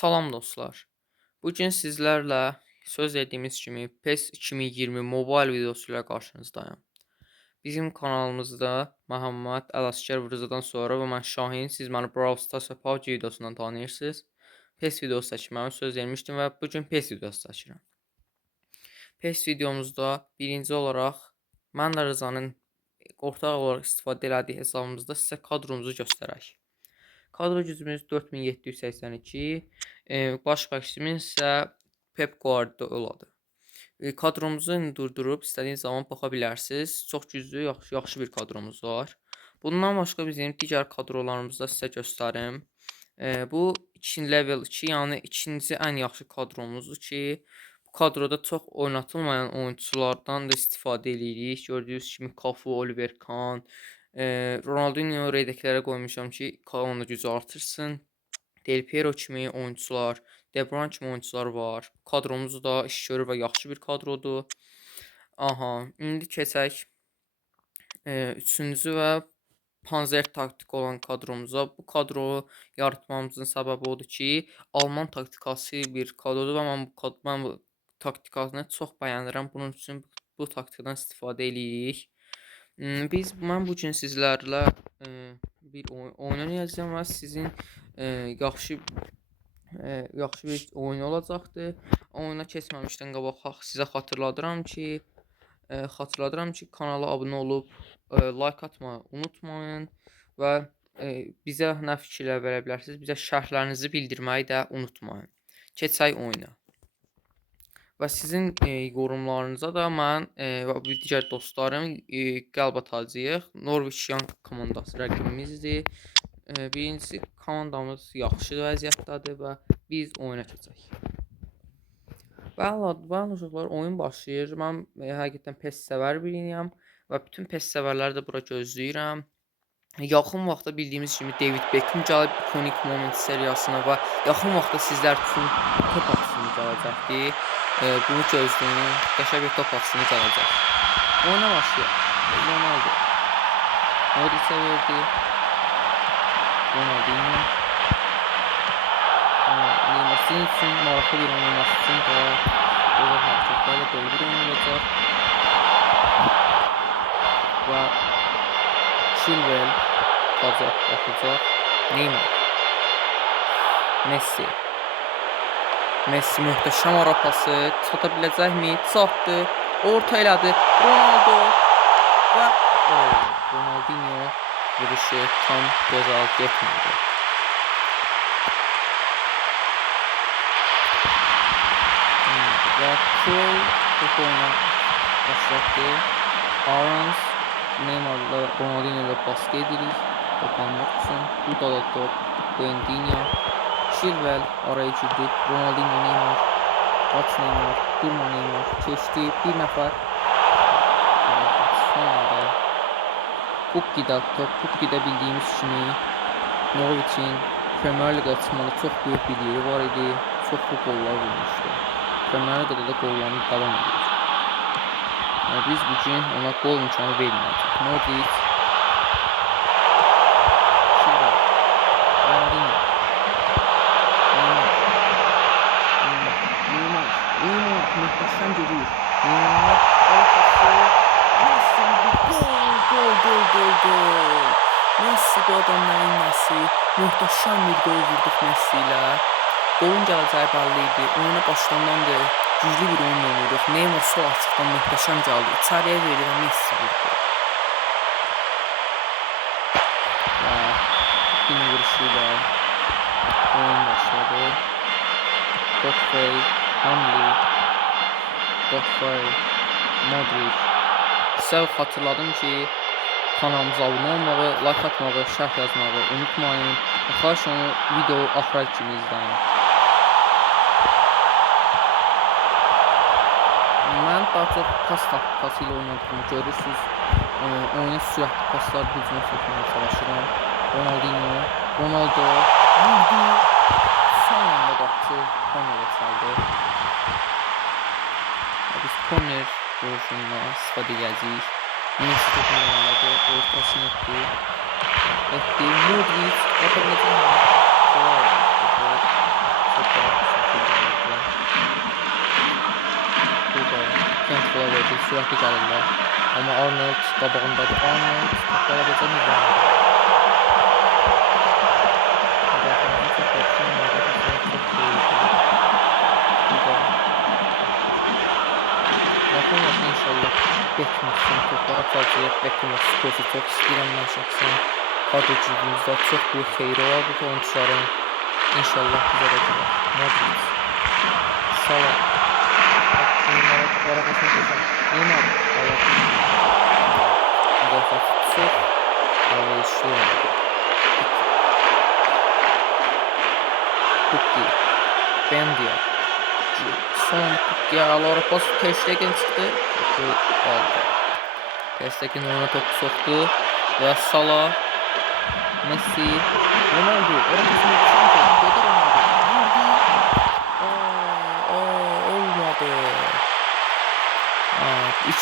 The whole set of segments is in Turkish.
Salam dostlar. Bugün sizlərlə söz etdiyimiz kimi PES 2020 mobile videosu ilə qarşınızdayım. Bizim kanalımızda Məhəmməd Ələsgər Vırzadan sonra və mən Şahin, siz məni Brawl Stars və PUBG videosundan tanıyırsınız. PES videosu çəkməyə söz vermişdim və bugün PES videosu çəkirəm. PES videomuzda birinci olaraq mənlə Rızanın ortaq olaraq istifadə elədiyi hesabımızda sizə kadromuzu göstərək. Kadro gücümüz 4782. E, baş məşqçimiz isə Pep Guardioladır. E, kadromuzu durdurub istədiyiniz zaman baxa bilərsiniz. Çox güclü, yaxşı, yaxşı bir kadromuz var. Bundan başqa bizim digər kadrolarımızı da sizə göstərim. E, bu 2 level 2, yəni ikinci ən yaxşı kadromuzdur ki, bu kadroda çox oynatılmayan oyunçulardan da istifadə edirik. Gördüyünüz kimi Cafu, Oliver Kahn, e, Ronaldinho redəklərə qoymuşam ki, Kaanın gücü artırsın. Del Piero kimi oyunçular, De Bruyne kimi oyunçular var. Kadromuz da iş görür və yaxşı bir kadrodur. Aha, indi keçək e, üçüncü və panzer taktik olan kadromuza. Bu kadroyu yaratmamızın səbəbi odur ki, Alman taktikası bir kadrodur və mən bu, kad mən bu taktikasını çox bəyənirəm. Bunun üçün bu taktikadan istifadə eləyirik. Biz mən bu gün sizlərlə bir oyun oynayacağam və sizin yaxşı yaxşı bir oyun olacaqdır. Oyuna keçməmişdən qabaq sizə xatırladıram ki, xatırladıram ki, kanala abunə olub like atmayı unutmayın və bizə nə fikirlər verə bilərsiniz. Bizə şərhlərinizi bildirməyi də unutmayın. Keçək oyuna. Və sizin e, yorumlarınıza da mən e, və digər dostlarım e, qəlb atacağıq. Young komandası rəqibimizdir. E, birincisi komandamız yaxşı vəziyyətdədir və biz oyuna keçək. Bəli, bəli uşaqlar, oyun başlayır. Mən e, həqiqətən PES sevər biriyəm və bütün PES sevərləri də bura gözləyirəm. Yaxın vaxtda bildiyimiz kimi David Beckham gəlib ikonik moment seriyasına və yaxın vaxtda sizlər üçün top aksiyonu gələcəkdir. E, bunu gözləyin. Qəşəng bir top aksiyonu gələcək. Oyuna başlayaq. Ronaldo. Modric'e verdi. Ronaldinho. Neymar için maraqlı bir oynaması için daha doğru hareketlerle dolu bir oyun olacak. Ve Chilwell tutacak, atacak. Neymar. Messi. Messi möhtəşəm ara pası. Çata biləcəkmi? Çatdı. Orta elədi. Ronaldo. Və o, Ronaldinho vuruşu tam gözəl getmədi. Hmm, Və Kroos topu oyuna başlatdı. Arons Neymar'la Ronaldinho ile baskı edirik. Top almaq üçün. Burada da top. Buendinho. Chilwell araya girdi. Ronaldinho Neymar. Kaç Neymar. Durma Neymar. Keçdi. Bir nəfər. Son anda Pukki'də top. Pukki'də bildiyimiz kimi Norwich'in Premier Ligə çıxmalı çox böyük bir yeri var idi. Çoxlu qollar vurmuşdu. Premier Ligədə də qollarını davam edir. Yəni biz bugün ona qol imkanı verməyəcək. Modric Silva Ronaldinho Neymar Neymar Neymar Neymar Möhtəşəm Messi gol gol gol gol gol Messi bu adam nəyin nəsi Möhtəşəm bir gol vurduq Messi ilə Golun gələcəyi bəlli idi Oyuna başlandan da güclü bir oyun oynuyorduk Neymar sol açıqdan möhtəşəm gəldi İçəriyə verdi və Messi vurdu Və Yine vuruşuyla oyun başladı. Godfrey, Hamley, Godfrey, Modric. Sizə xatırladım ki, kanalımıza abunə olmağı, like atmağı, şərh yazmağı unutmayın. Xahiş onu video axıra kimi izləyin. Mən çox pas taktikası ilə oynadığımı görürsünüz. E, oyuna sürətli paslar hücuma çəkməyə çalışıram. Ronaldinho, Ronaldo vurdu. Son anda qaçdı. Konner'e çaldı. Korner vuruşunda sıfada geldik. Messi topunu yolladı. Ortasını etti. Etti. Modric. Yapabildi mi? Gol. Gol. Topa. Şekilde Burada kontrol verdi. Sürekli geldiler. Ama Arnold kabağındadır. Arnold topa yapabildi mi? Beckham'ın toplara atacaq. Beckham'ın skoru çox istəyirəm mən şəxsən. Kadro cibimizdə çox böyük xeyri var bu oyuncuların. İnşallah bizə də gələr. Modric. Salah. Toplara qoşun qoşun. Neymar. Müdafiəsi çox əlverişli oynadı. Pukki. Bendia. Son Pukki'ye Alara pas Stegen çıktı. Topu aldı. Ter Stegen oyuna topu soktu. Ve Salah. Messi. Ronaldo. Orada Ronaldo. Dede Ronaldo. Aa, aa,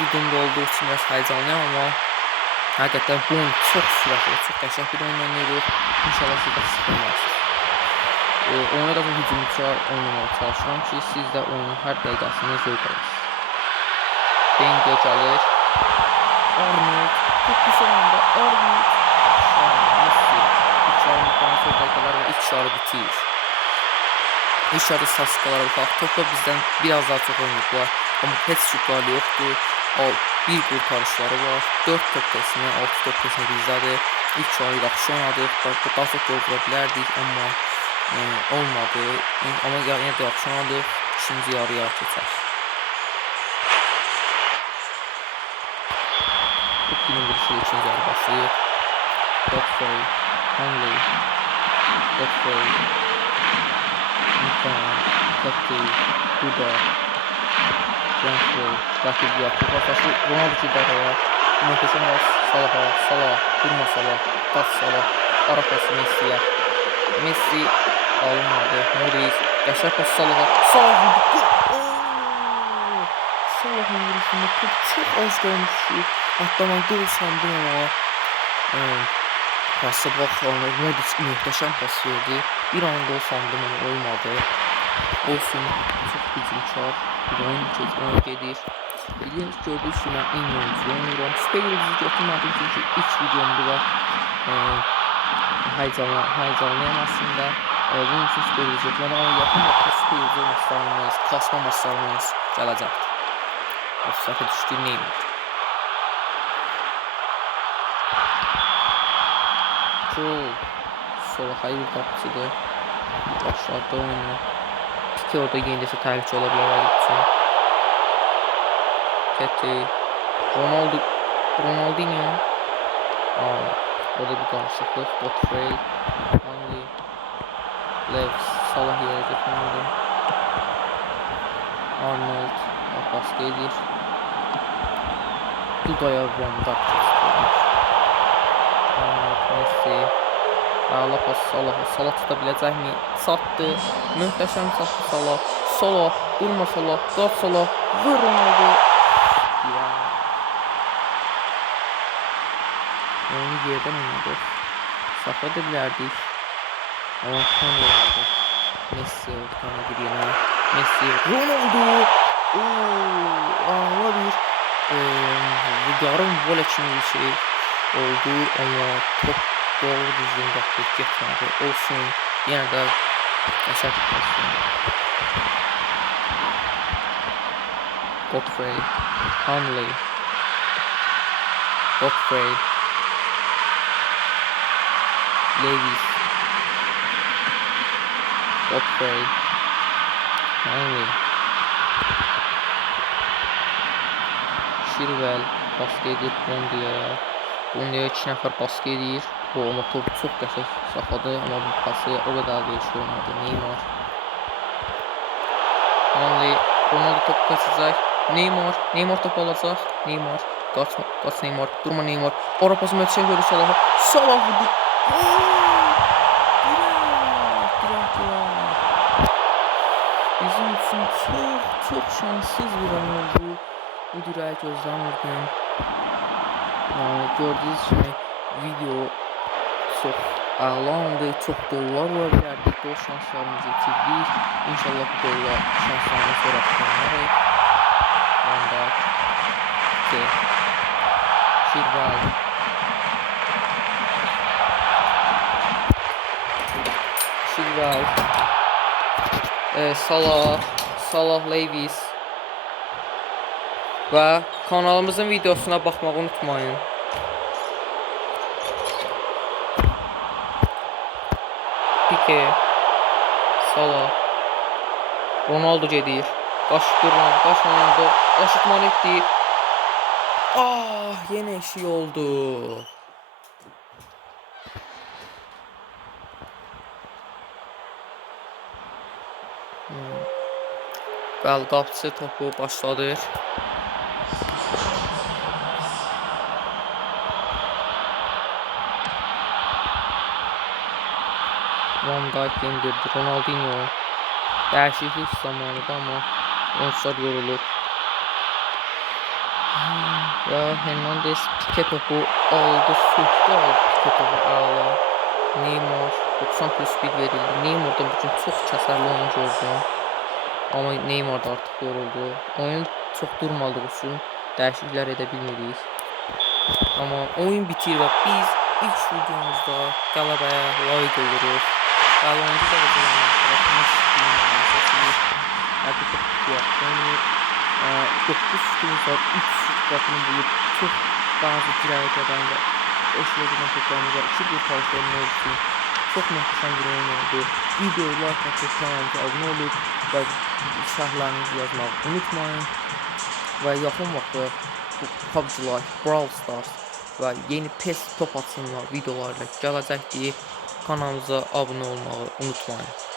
videomda olduğu için biraz heyecanlıyım ama Hakikaten bu çok süratli, çok qəşəng bir oyun. İnşallah siz də sıxılmazsınız. Ee, da bu hücumçu oynamaya çalışıram ki, siz də oyunun hər dəqiqəsini zövq alırsınız. Bengo gəlir. Arnold. Güzel anda Arnold. Messi. Yarı son dakikalar ve ilk yarı bitir. İlk yarı statistikalara baxaq. Topla bizdən biraz daha çox oynayıblar. Amma heç şutları yoxdur. Al, bir qurtarışları var. 4 top kesini, 6 top kesini bizdədir. İlk yarı yaxşı oynadıq. Daha çox gol vura bilərdik, amma e, olmadı. Amma yenə də yaxşı oynadıq. İkinci yarıya keçək. Pukki'nin vuruşu ikinci yarı başlayır. Godfrey, Conley, Godfrey, Nikan, Pepe, Duda, Renfro, rakip yaptı. Pasası Ronaldo Cidara'ya, Muhteşem pas. Salah'a, Salah, durma Salah, pas Salah, ara pası Messi'ye. Messi alınmadı. Modric, yaşar pas Salah'a, Salah vurdu. Salah'ın vuruşunda top çok az kalmıştı. Hatta ben gol sandım ama. Ee, pası bak, Modric muhteşem pas verdi. Bir an gol sandım ama olmadı. Olsun, çok hücumkar. Bir oyun oyun gelir. Bildiğiniz gördüğünüz gibi ben en iyi oyuncu oynuyorum. Süper Yıldız'ı götürmedim çünkü ilk videomda da e, heyecanla, heyecanlayamazsın da. E, bunun Yıldız'ı götürmedim ama vakti Süper Yıldız'ı maçlarımız, kasma maçlarımız gelecektir. Offside'e düştü Neymar. Joel. Sola hayır kapısıydı. Başlattı oyunu. Pike orada yenilirse tercih olabilir Ayak için. Keti. Ronaldo. Ronaldinho. Aa, orada bir karışıklık. Godfrey. Hanley. Lev. Salah yere götürmedi. Arnold. Bak baskı edir. Duda'ya atacak. Arnold. Messi. Ağla pas. Salah tutabilecek mi? Sattı. Muhteşem sattı Salah. Salah. Durma Salah. Dört Salah. Vur Ronaldo. Ya. Oyunu yerden oynadı. Sakladıbilərdik. Ama Kane oldu. Messi bir yana. Messi. Ronaldo. Oo, ağla bir. Eee yarım vola kimi bir şey oldu ama top doğru düzgün bakıp getmədi. Olsun. Də qəşəng olsun. Godfrey, Conley, Godfrey, Lewis, Godfrey, Conley, Shirwell, baskı edib Bondia'ya. Bondia iki nəfər baskı edir. Bu ama top çox qəşəng saxladı, amma bu pası o qədər değişik olmadı. Neymar. Conley, Ronaldo top kaçacaq. Neymar, Neymar top alacaq. Neymar, qaç, qaç Neymar, durma Neymar. Ora pası Möhtəşəm görür Salah'a. Salah vurdu. Bizim üçün çox, çox şanssız bir an oldu. Bu dirəyi gözləmirdim. Yani gördüğünüz gibi video çok ağlandı, çok gollar var verdik, gol şanslarımızı itirdik. İnşallah bu golla şanslarını sonra tutanlarız. Yani Dijk. Pique. Chilwell. Ee, Salah. Salah Lewis. Və kanalımızın videosuna baxmağı unutmayın. Pique. Salah. Ronaldo gedir. Qaş duran, qaş Ronaldo. Qaşıtman etdi. Ah, yenə eşik oldu. Bəli, qapıçı topu başladır. Van Dijk indirdi. Ronaldinho. Dəyişiklik zamanıdır amma oyunçular yorulur. Və Hernandez Pique topu aldı, sürtdü aldı Pique topu əla. Neymar 90 plus 1 verildi. Neymarda bu gün çox kəsərli oyun gördüm. Amma Neymar da artıq yoruldu. Oyun çox durmadığı üçün dəyişikliklər edə bilmirik. Amma oyun bitir və biz ilk videomuzda layiq oluruq. Və oyuncu dərəcələrini tərəfindən seçilir. Həqiqət tutuyaq. Yəni 9 şutumuz var, 3 şut qapını bulub çox bazı və eşiyə gedən toplarımız var. 2 bir taraflarının olsun. Çox möhtəşəm bir oyun oldu. Videoyu like atıb kanalımıza abunə olub və şərhlərinizi yazmağı unutmayın. Və yaxın vaxtda PUBG Lite, Brawl Stars və yeni PES top atsınlar videolarla gələcəkdir. Kanalımıza abunə olmağı unutmayın.